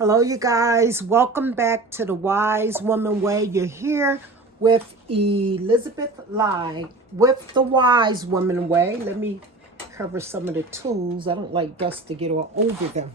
Hello, you guys. Welcome back to the Wise Woman Way. You're here with Elizabeth Live with the Wise Woman Way. Let me cover some of the tools. I don't like dust to get all over them.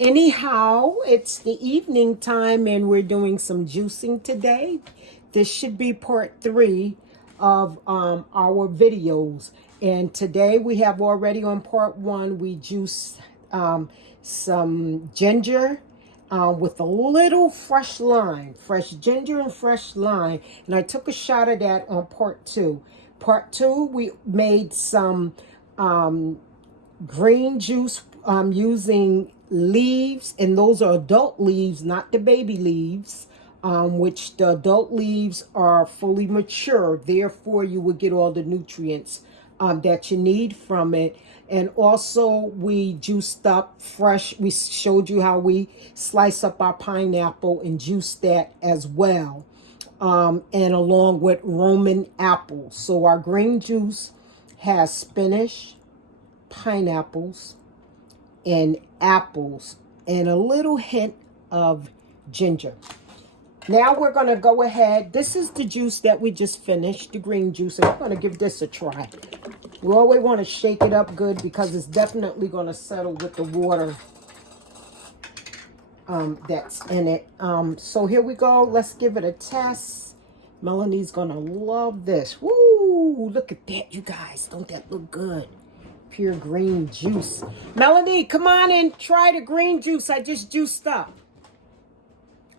Anyhow, it's the evening time and we're doing some juicing today. This should be part 3 of our videos. And today we have already on part 1, we juiced some ginger with a little fresh lime, fresh ginger and fresh lime. And I took a shot of that on part 2. Part 2, we made some green juice using leaves, and those are adult leaves, not the baby leaves, which the adult leaves are fully mature. Therefore, you will get all the nutrients that you need from it. And also we juiced up fresh. We showed you how we slice up our pineapple and juice that as well. And along with Roman apples. So our green juice has spinach, pineapples, and apples, and a little hint of ginger. Now we're going to go ahead. This is the juice that we just finished, the green juice, and we're going to give this a try. We always want to shake it up good because it's definitely going to settle with the water that's in it. So here we go. Let's give it a test. Melanie's going to love this. Woo! Look at that, you guys. Don't that look good? Pure green juice. Melanie, come on and try the green juice I just juiced up.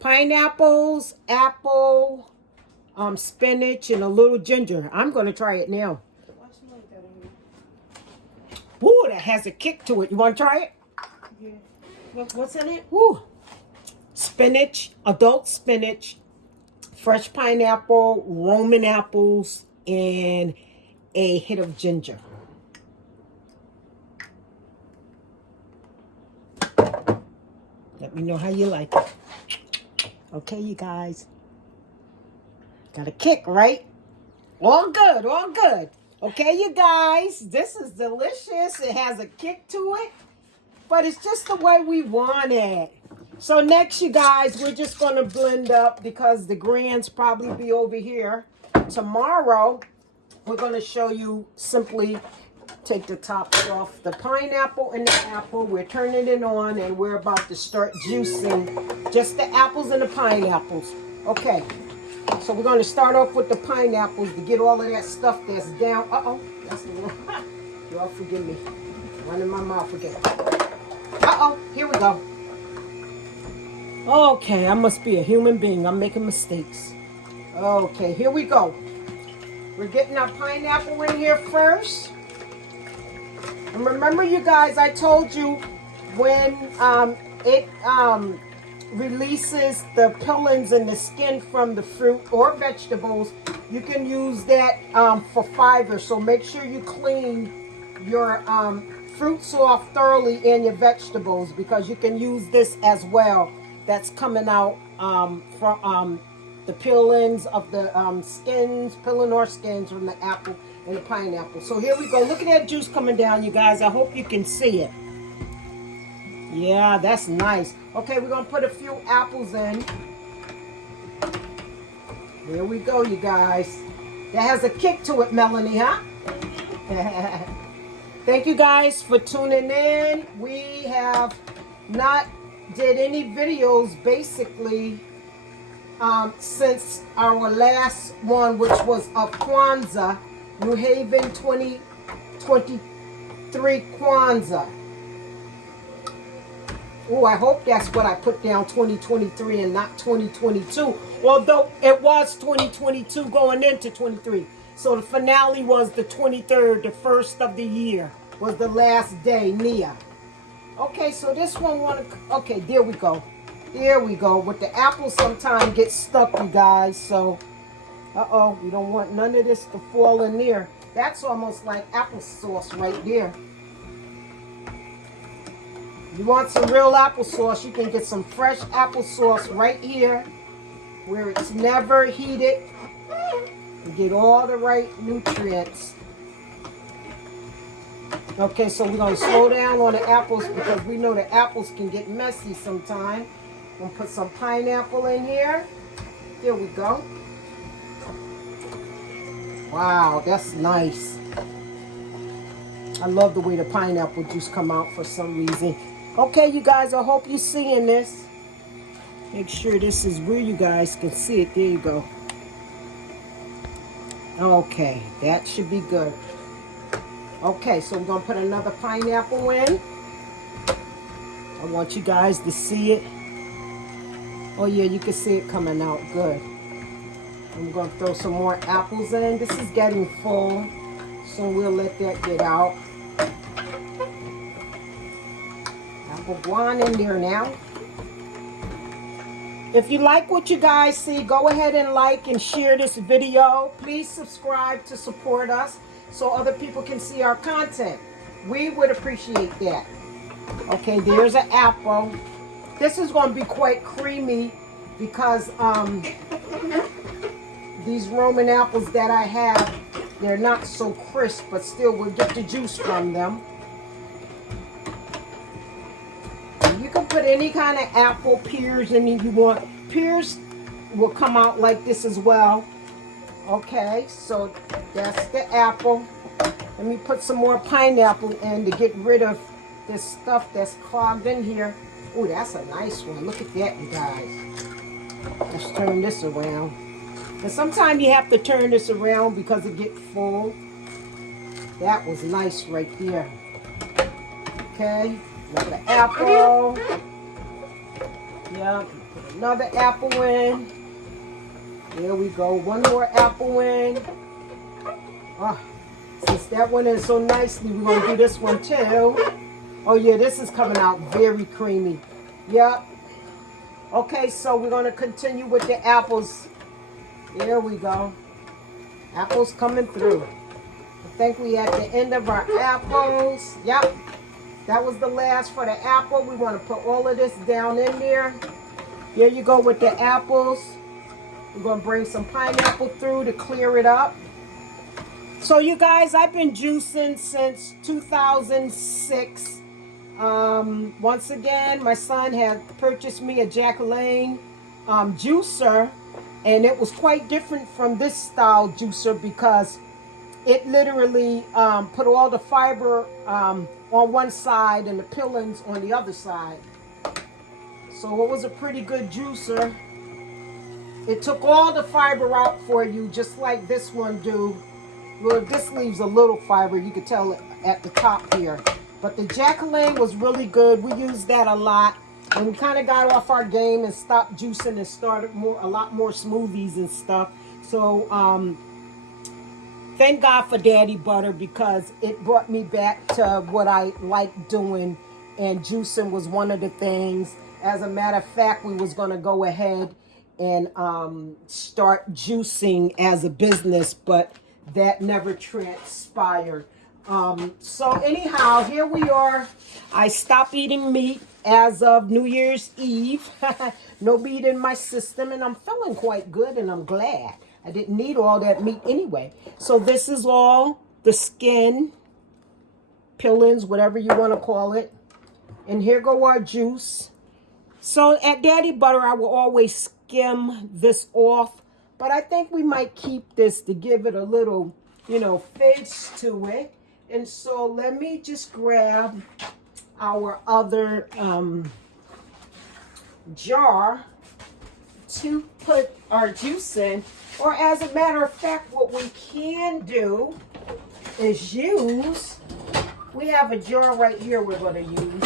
Pineapples, apple, spinach, and a little ginger. I'm going to try it now. Ooh, that has a kick to it. You want to try it? Yeah. What's in it? Ooh. Spinach, adult spinach, fresh pineapple, Roman apples, and a hit of ginger. Let me know how you like it. Okay, you guys. Got a kick, right? All good, all good. Okay, you guys. This is delicious. It has a kick to it, but it's just the way we want it. So next, you guys, we're just going to blend up because the grands probably be over here. Tomorrow, we're going to show you simply take the top off the pineapple and the apple. We're turning it on and we're about to start juicing just the apples and the pineapples. Okay, so we're going to start off with the pineapples to get all of that stuff that's down. Uh-oh, that's the one. Y'all forgive me. Running my mouth again. Uh-oh, here we go. Okay, I must be a human being. I'm making mistakes. Okay, here we go. We're getting our pineapple in here first. And remember, you guys, I told you when it releases the peelings and the skin from the fruit or vegetables, you can use that for fiber. So make sure you clean your fruits off thoroughly and your vegetables because you can use this as well. That's coming out from the peelings of the peeling or skins from the apple and the pineapple. So here we go. Look at that juice coming down, you guys. I hope you can see it. Yeah, that's nice. Okay, we're going to put a few apples in. There we go, you guys. That has a kick to it, Melanie, huh? Thank you guys for tuning in. We have not did any videos basically since our last one, which was of Kwanzaa, New Haven 2023 Kwanzaa. Oh, I hope that's what I put down, 2023 and not 2022. Although it was 2022 going into 23. So the finale was the 23rd, the first of the year, was the last day, Nia. Okay, so this one, okay, there we go. There we go. With the apple sometimes gets stuck, you guys. So, uh-oh, we don't want none of this to fall in there. That's almost like applesauce right there. You want some real applesauce, you can get some fresh applesauce right here where it's never heated. You get all the right nutrients. Okay, so we're going to slow down on the apples because we know the apples can get messy sometimes. I'm gonna put some pineapple in here. Here we go. Wow, that's nice. I love the way the pineapple juice come out for some reason. Okay, you guys, I hope you're seeing this. Make sure this is where you guys can see it. There you go. Okay, that should be good. Okay, so we're gonna put another pineapple in. I want you guys to see it. Oh yeah, you can see it coming out good. I'm gonna throw some more apples in. This is getting full, so we'll let that get out. Apple guan in there now. If you like what you guys see, go ahead and like and share this video. Please subscribe to support us so other people can see our content. We would appreciate that. Okay, there's an apple. This is going to be quite creamy because these Roman apples that I have, they're not so crisp, but still we'll get the juice from them. You can put any kind of apple, pears, and you want. Pears will come out like this as well. Okay, so that's the apple. Let me put some more pineapple in to get rid of this stuff that's clogged in here. Oh, that's a nice one. Look at that, you guys. Let's turn this around. And sometimes you have to turn this around because it gets full. That was nice right there. Okay, another apple. Yeah, put another apple in. There we go. One more apple in. Oh, since that one is so nicely, we're going to do this one too. Oh yeah, this is coming out very creamy. Yep. Okay, so we're going to continue with the apples. There we go. Apples coming through. I think we at the end of our apples. Yep. That was the last for the apple. We want to put all of this down in there. There you go with the apples. We're going to bring some pineapple through to clear it up. So you guys, I've been juicing since 2006. Once again, my son had purchased me a Jack Lane juicer, and it was quite different from this style juicer because it literally put all the fiber on one side and the peelings on the other side. So it was a pretty good juicer. It took all the fiber out for you, just like this one do. Well, this leaves a little fiber, you can tell it at the top here. But the Jack Lane was really good. We used that a lot. And we kind of got off our game and stopped juicing and started a lot more smoothies and stuff. So thank God for Daddy Butter because it brought me back to what I like doing. And juicing was one of the things. As a matter of fact, we was going to go ahead and start juicing as a business, but that never transpired. So anyhow, here we are. I stopped eating meat as of New Year's Eve. No meat in my system, and I'm feeling quite good, and I'm glad. I didn't need all that meat anyway. So this is all the skin, peelings, whatever you want to call it. And here go our juice. So at Daddy Butter, I will always skim this off. But I think we might keep this to give it a little, face to it. And so let me just grab our other jar to put our juice in. Or as a matter of fact, what we can do is we have a jar right here we're going to use,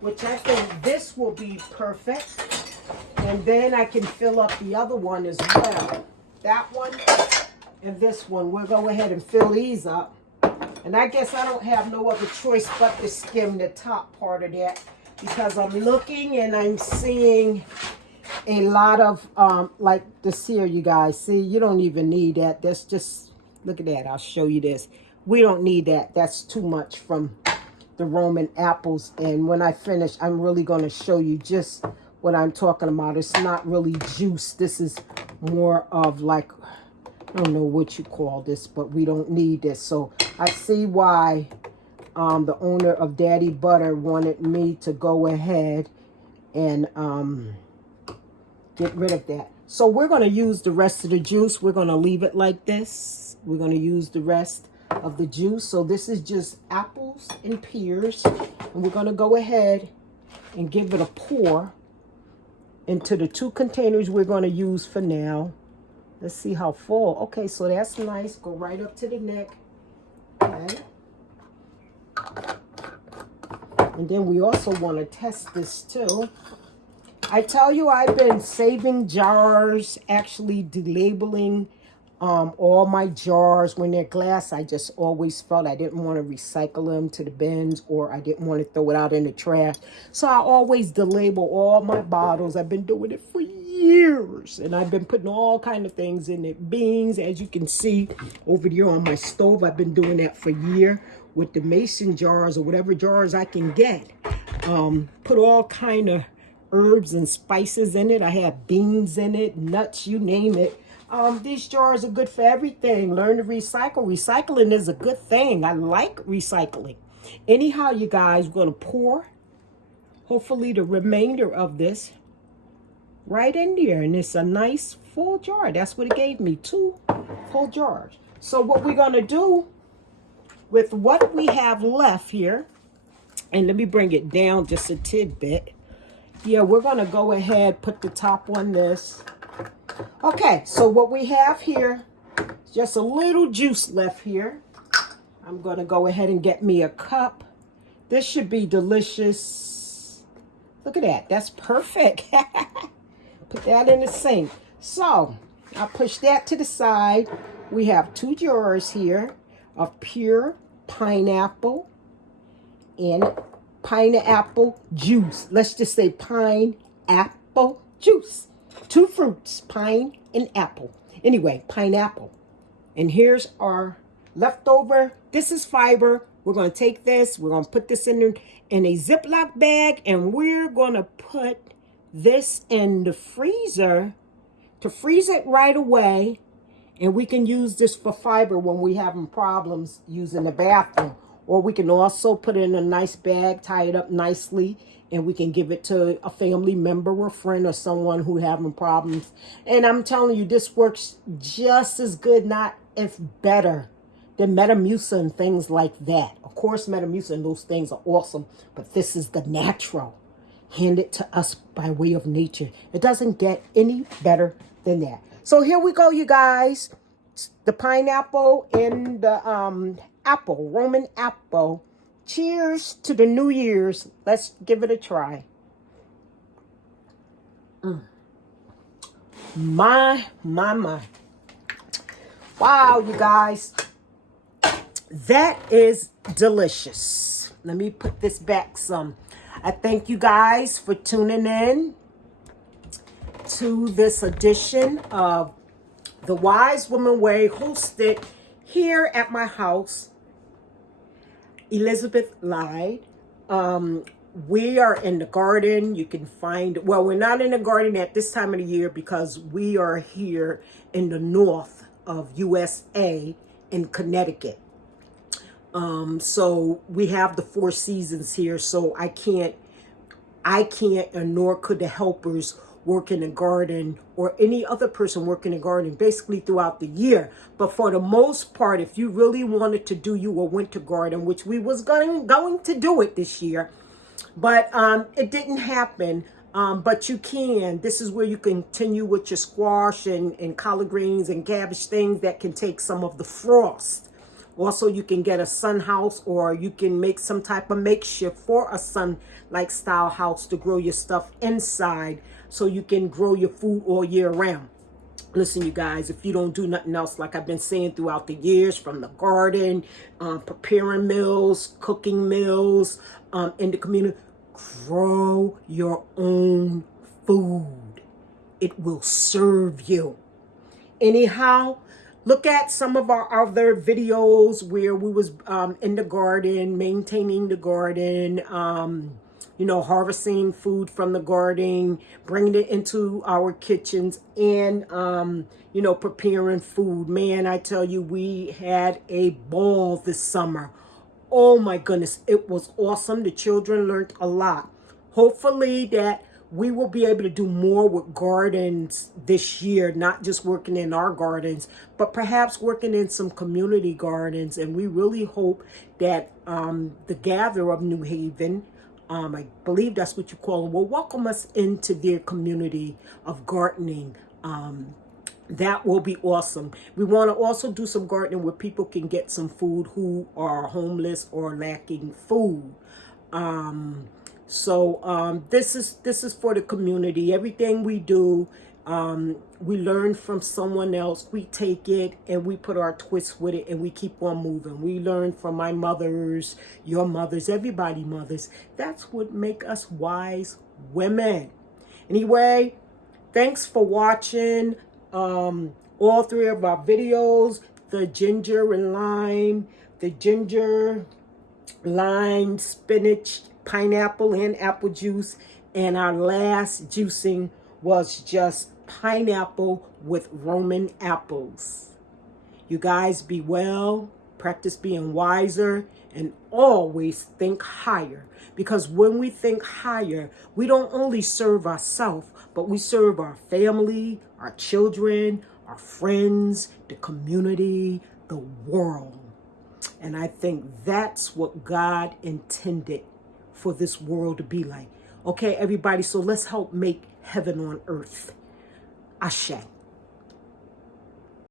which I think this will be perfect. And then I can fill up the other one as well. That one and this one. We'll go ahead and fill these up. And I guess I don't have no other choice but to skim the top part of that because I'm looking and I'm seeing a lot of, like this here, you guys. See, you don't even need that. That's just, look at that. I'll show you this. We don't need that. That's too much from the Roman apples. And when I finish, I'm really going to show you just what I'm talking about. It's not really juice. This is more of like, I don't know what you call this, but we don't need this. So I see why the owner of Daddy Butter wanted me to go ahead and Get rid of that. So we're going to use the rest of the juice. We're going to leave it like this. We're going to use the rest of the juice. So this is just apples and pears. And we're going to go ahead and give it a pour into the 2 containers we're going to use for now. Let's see how full. Okay, so that's nice. Go right up to the neck. Okay. And then we also want to test this too. I tell you, I've been saving jars, actually delabeling all my jars. When they're glass, I just always felt I didn't want to recycle them to the bins, or I didn't want to throw it out in the trash. So I always delabel all my bottles. I've been doing it for years, and I've been putting all kind of things in it. Beans, as you can see over here on my stove, I've been doing that for a year with the mason jars or whatever jars I can get. Put all kind of herbs and spices in it. I have beans in it, nuts, you name it. These jars are good for everything. Learn to recycle. Recycling is a good thing. I like recycling. Anyhow, you guys, we're going to pour, hopefully, the remainder of this right in there. And it's a nice full jar. That's what it gave me, 2 full jars. So what we're going to do with what we have left here, and let me bring it down just a tidbit. Yeah, we're going to go ahead, put the top on this. Okay, so what we have here, just a little juice left here. I'm going to go ahead and get me a cup. This should be delicious. Look at that. That's perfect. Put that in the sink. So, I'll push that to the side. We have 2 jars here of pure pineapple and pineapple juice. Let's just say pineapple juice. 2 fruits, pine and apple. Anyway, pineapple. And here's our leftover. This is fiber. We're going to take this. We're going to put this in a Ziploc bag. And we're going to put this in the freezer to freeze it right away. And we can use this for fiber when we having problems using the bathroom. Or we can also put it in a nice bag, tie it up nicely, and we can give it to a family member or friend or someone who having problems. And I'm telling you, this works just as good, not if better, than Metamucil and things like that. Of course, Metamucil and those things are awesome, but this is the natural, handed to us by way of nature. It doesn't get any better than that. So here we go, you guys. The pineapple and the apple, Roman apple. Cheers to the New Year's. Let's give it a try. My. Wow, you guys. That is delicious. Let me put this back some. I thank you guys for tuning in to this edition of The Wise Woman Way, hosted here at my house. Elizabeth lied. We are in the garden. You can find, well, we're not in the garden at this time of the year because we are here in the north of USA in Connecticut. So we have the 4 seasons here, so I can't, and nor could the helpers work in the garden or any other person work in the garden basically throughout the year. But for the most part, if you really wanted to do you a winter garden, which we was going to do it this year, but it didn't happen. But you can. This is where you continue with your squash and collard greens and cabbage, things that can take some of the frost. Also, you can get a sun house, or you can make some type of makeshift for a sun-like style house to grow your stuff inside so you can grow your food all year round. Listen, you guys, if you don't do nothing else, like I've been saying throughout the years, from the garden, preparing meals, cooking meals in the community, grow your own food. It will serve you. Anyhow, look at some of our other videos where we was in the garden, maintaining the garden, harvesting food from the garden, bringing it into our kitchens, and, preparing food. Man, I tell you, we had a ball this summer. Oh my goodness, it was awesome. The children learned a lot. Hopefully that we will be able to do more with gardens this year, not just working in our gardens, but perhaps working in some community gardens. And we really hope that the Gather of New Haven, I believe that's what you call them, will welcome us into their community of gardening. That will be awesome. We want to also do some gardening where people can get some food who are homeless or lacking food. This is for the community. Everything we do, we learn from someone else. We take it and we put our twist with it and we keep on moving. We learn from my mothers, your mothers, everybody mothers. That's what make us wise women. Anyway, thanks for watching all three of our videos, the ginger and lime, the ginger, lime, spinach, pineapple, and apple juice. And our last juicing was just pineapple with Roman apples. You guys be well, practice being wiser, and always think higher. Because when we think higher, we don't only serve ourselves, but we serve our family, our children, our friends, the community, the world. And I think that's what God intended for this world to be like. Okay, everybody, so let's help make heaven on earth. Ashe.